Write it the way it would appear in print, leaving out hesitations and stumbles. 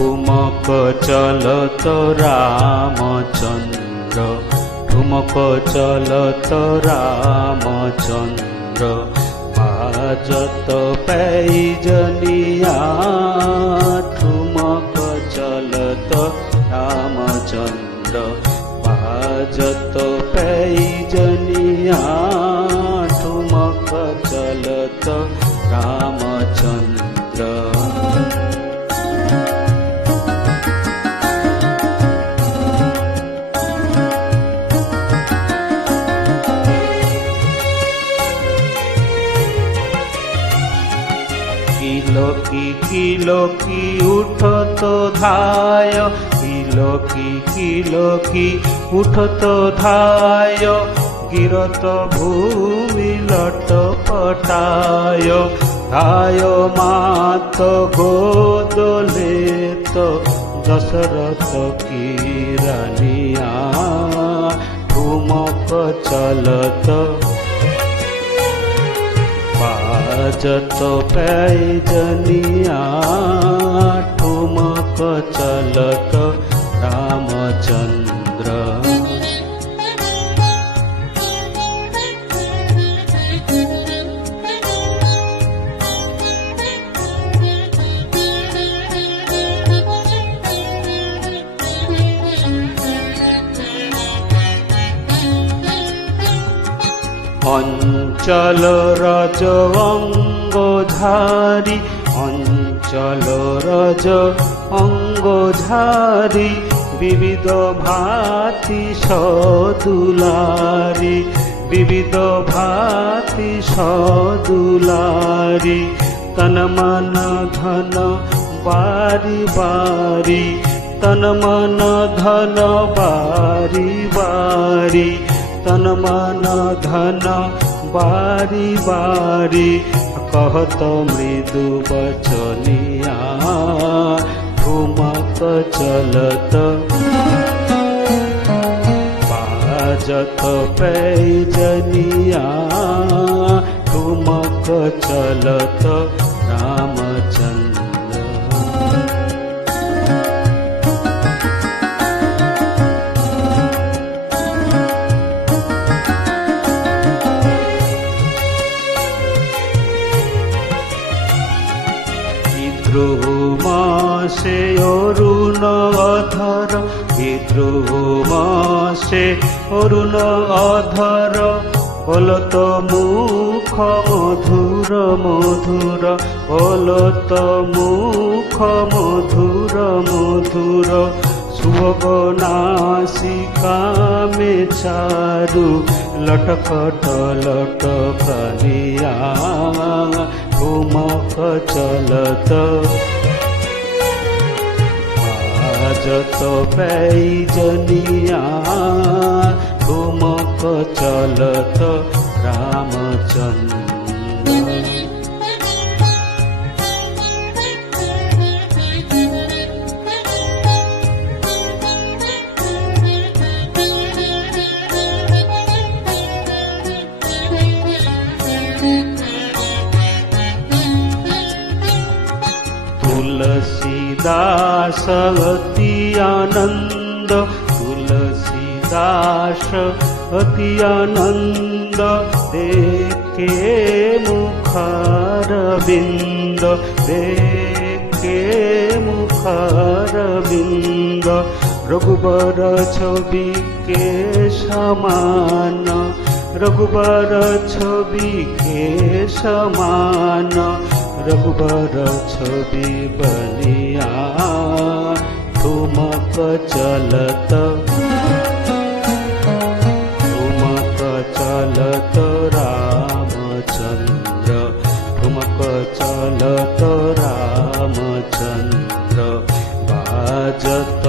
ठुमक चलत रामचंद्र, ठुमक चलत रामचंद्र, बाजत पैजनिया, ठुमक चलत रामचंद्र, बाजत पैजनिया, ठुमक चलत रामचंद्र। किलोकी उठत धाय, किलोकी उठत धाय, गिरत भूमि लटपटाय, धाय मात गोदलेत दशरथ की रानिया, ठुमक चलत बाजत पैजनिया, ठुमक चलत रामचंद्र। अंचल रज अंगधारी, अंचल रज अंगधारी, विविध भाति सदुलारी, विविध भाति सदुलारी, तन मन धन बारी बारी, तन मन धन बारी बारी, तन मन धन बारी बारी, कहत मृदु बचनिया, ठुमक चलत बाजत पैजनिया, ठुमक चलत रामचंद्र। ध्रुवमासे अरुण अधर, ध्रुवमासे अरुण अधर, बोलत मुख मधुर मधुर, बोलत मुख मधुर मधुर, सुभग नासिका में चारु, लटकट लटकनिया, ठुमक चलत बाजत पैजनिया, ठुमक चलत रामचंद्र। तुलसीदास अति आनंद, तुलसीदास अति आनंद, देखे मुखारविंद, देखे मुखारविंद, रघुबर छवि के समान, रघुबर छवि के समान, रघुबर छवि बनिया, ठुमक चलत, ठुमक चलत रामचंद्र, ठुमक चलत रामचंद्र, बाजत